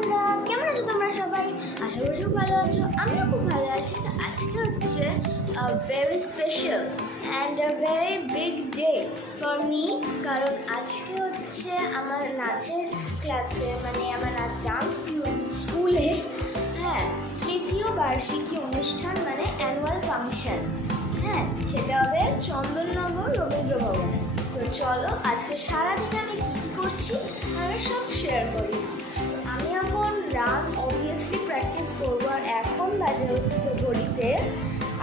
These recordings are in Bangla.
বন্ধুরা, কেমন আছো তোমরা সবাই? আশা করি খুব ভালো আছো। আমিও খুব ভালো আছি। তো আজকে হচ্ছে very special and a very big day for me, কারণ আজকে হচ্ছে আমার নাচের ক্লাসে, মানে আমার ডান্স স্কুলে তৃতীয় বার্ষিকী অনুষ্ঠান, মানে অ্যানুয়াল ফাংশন। সেটা হবে চন্দননগর রবীন্দ্র ভবনে। তো চলো আজকে সারাদিন আমি কী কী করছি আমি সব শেয়ার করি। আমি এখন রান অবভিয়াসলি প্র্যাকটিস করবো, আর এখন বাজে হচ্ছে ঘড়িতে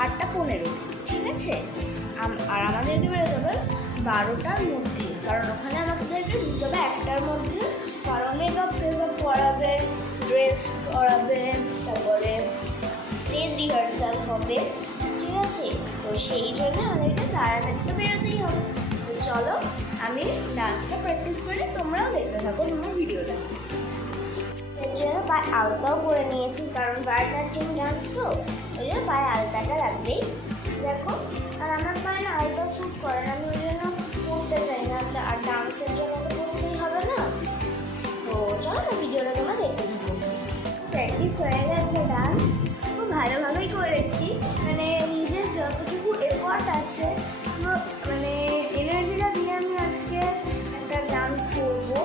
8:15, ঠিক আছে? আর আমাদেরকে বেরোতে হবে 12টার মধ্যে, কারণ ওখানে আমাদেরকে ঢুকতে হবে 1টার মধ্যে, কারণ মেকআপ ফেকআপ করাবে, ড্রেস করাবে, তারপরে স্টেজ রিহার্সাল হবে, ঠিক আছে? তো সেই জন্য আমাদেরকে তাড়াতাড়ি তো বেরোতেই হবে। তো চলো আমি ডান্সটা প্র্যাকটিস করে তোমরাও দেখতে থাকো তোমার ভিডিওটা। এর জন্য পায়ে আলতাও পরে নিয়েছি, কারণ ভারতনাট্যম ডান্স তো ওই জন্য পায়ে আলতাটা লাগবেই। দেখো, আর আমার পায়ে না আলতা শ্যুট করে না, আমি ওই জন্য পড়তে চাই না, আর ডান্সের জন্য তো পড়তেই হবে না। তো চলো না ভিডিওটা তোমরা দেখতে থাকো। প্র্যাকটিস হয়ে গেছে, ডান্স খুব ভালোভাবেই করেছি, মানে নিজের যতটুকু এফর্ট আছে মানে এনার্জিটা দিয়ে আমি আজকে একটা ডান্স করবো।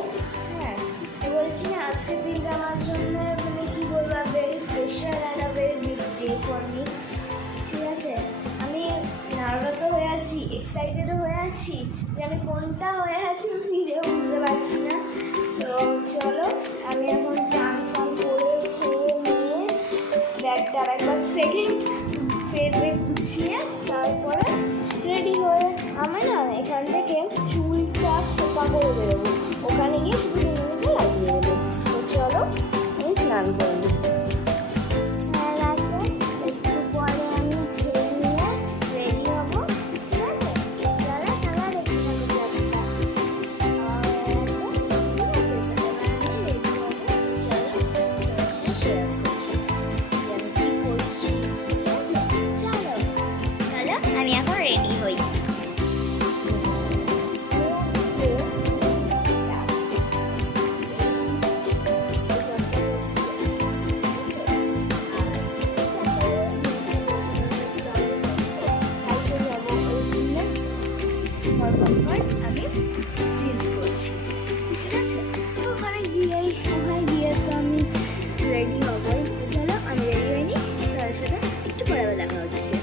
বলছি না, আজকের দিনটা আমার জন্য মানে কী বলবো, very special and a very big day for me, ঠিক আছে? আমি নার্ভাসও হয়ে আছি, এক্সাইটেডও হয়ে আছি, যে আমি কোনটা হয়ে আছি আমি নিজেও বুঝতে পারছি না। তো চলো আমি এখন চান টান করে খেয়ে নিয়ে ব্যাগটা একবার সেকেন্ড পেজে গুছিয়ে তারপরে রেডি হয়ে আমি না এখান থেকে চুলটা খোপা করে বেরোবো, ওখানে গিয়ে শুধু লাগিয়ে দেবো। তো চলো আমি স্নান করে নিই। একটু পরে আমি খেয়ে নিয়ে রেডি হবো, ঠিক আছে? চলো খেলা দেখতে থাকো, আমি এখন রেডি হই। আমি চেঞ্জ করছি, ঠিক আছে? তো ওখানে গিয়ে তো আমি রেডি হবই। চলো আমি রেডি হইনি, তার সাথে একটু পরে আবার দেখা হচ্ছে।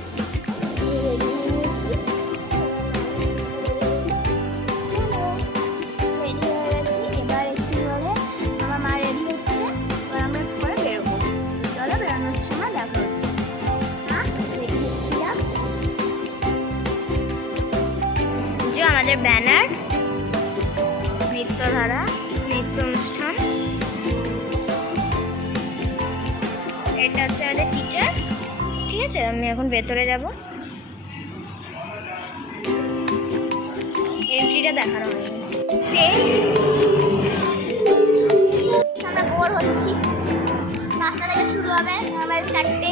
রেডি হয়ে গেছি, এবার একটু হলে আমার মা রেডি হচ্ছে, এবার আমরা একটু পরে বেরোবো। চলো বেরোনোর সময় দেখা হচ্ছে। রেডি হচ্ছিলাম, যে আমাদের ব্যানার নৃত্যধারা নৃত্য অনুষ্ঠান, এটা হচ্ছে আমাদের টিচার, ঠিক আছে? আমি এখন ভেতরে যাব, এন্ট্রিটা দেখানো হয়নি। আমরা বোর হচ্ছি, 5টা থেকে শুরু হবে, আমার 4টে